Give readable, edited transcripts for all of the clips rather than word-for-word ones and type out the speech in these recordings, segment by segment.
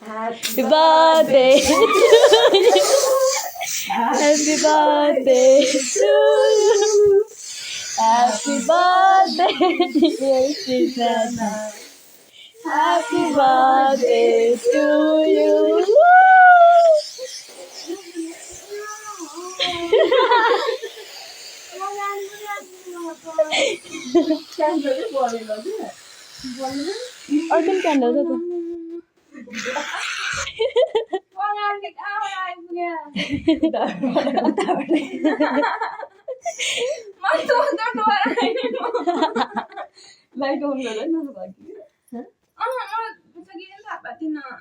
Happy birthday to you. Happy birthday to you. Happy birthday, dear Susanna. Happy birthday to you. अर्को candle छ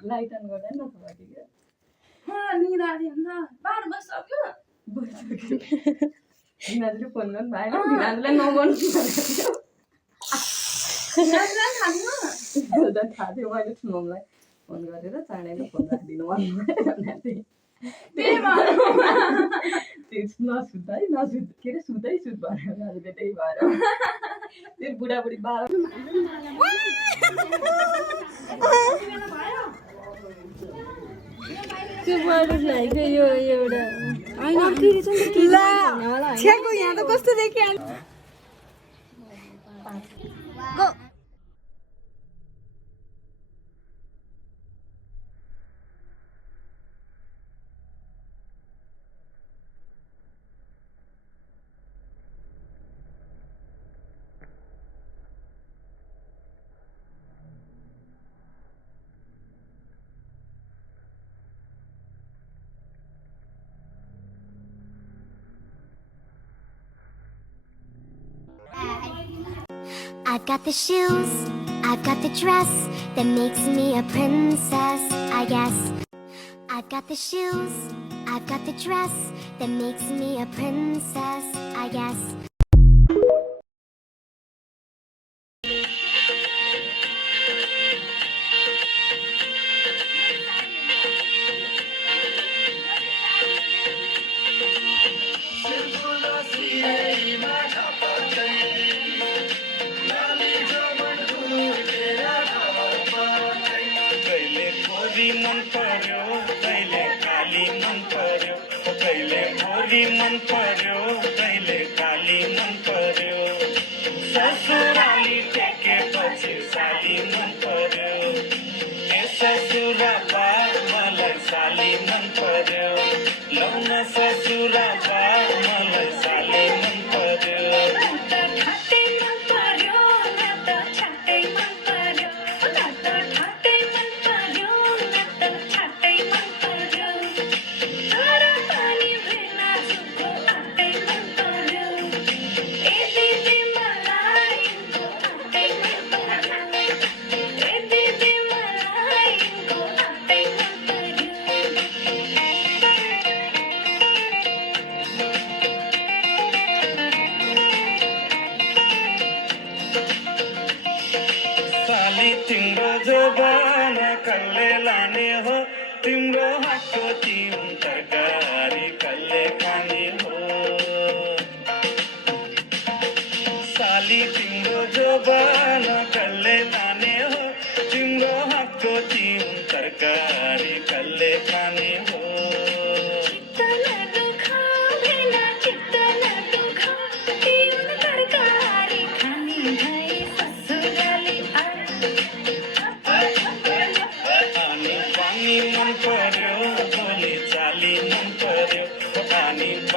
light on गर्दैन light on गर्दैन दिनाजुले phone गर्नु भएन दिनाजुलाई नगर्नु बोल्दा थाहा थियो मैले ठुलोलाई फोन गरेर चाँडै फोन राखिदिनु नसुत है नसुत के अरे सुतै सुत भनेर त्यही भएर त्यो बुढाबुढी बाह्र यो एउटा छ्याको यहाँ त कस्तो देखियो I've got the shoes, I've got the dress that makes me a princess, I guess. I've got the shoes, I've got the dress that makes me a princess, I guess. मन पर्यो कहिले काली मन पर्यो कहिले भोली मन पर्यो कहिले काली मन पर्यो ससुराली टेकेपछि साली मन पर्यो ए ससुरा बा मलाई साली मन पर्यो लौन ससुरा बा मलाई साली मन पर्यो तिम्रो जोबाना कल्ले लाने हो तिम्रो हातको तिउन तरकारी कल्ले खाने हो साली तिम्रो जोबाना कल्ले लाने हो तिम्रो हातको तिउन तरकारी कल्ले खाने हो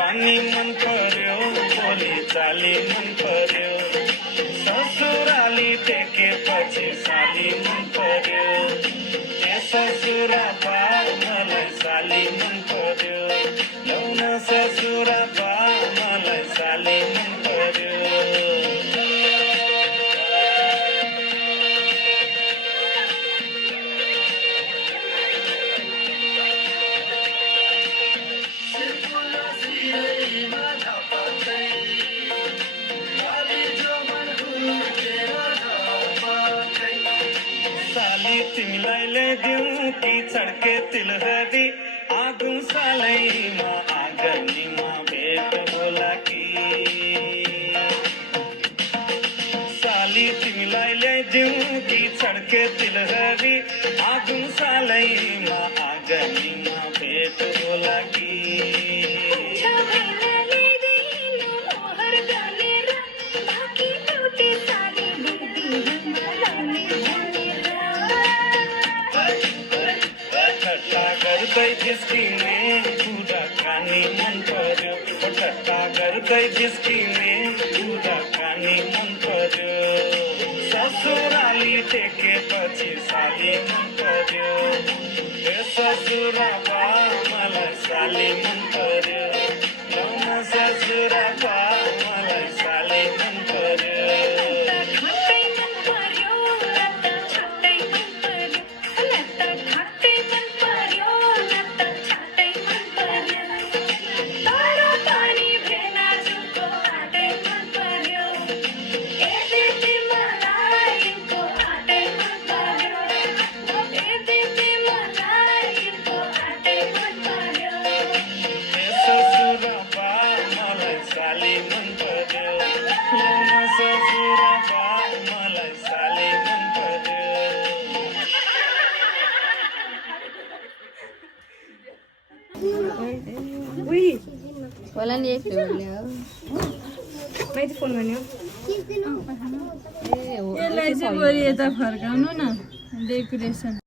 पानी मन पर्यो बोली चाली मन पर्यो ससुराली टेकेपछि साली मन पर्यो ए ससुरा बा मलाई साली मन पर्यो लौन ससुरा बा मलाई साली मन पर्यो तिमीलाई ल्याइदिउँ कि छड्के तिलहरी आगुम सालैमा आँगनीमा भेट होला कि साली तिमीलाई ल्याइदिउँ कि छड्के तिलहरी आगो सालैमा आँगनीमा भेट होला कि ठट्टा गर्दै जिस्किने कुराकानी मन पर्यो ठट्टा गर्दै जिस्किने कुराकानी मन पर्यो ससुराली टेकेपछि साली मन पर्यो ए ससुरा बा मलाई साली मन पर्यो न ससुरा बा मलाई साली मन पर्यो होला नि एक मैले फोन भन्यो यसलाई चाहिँ बरु यता फर्काउनु न डेकोरेसन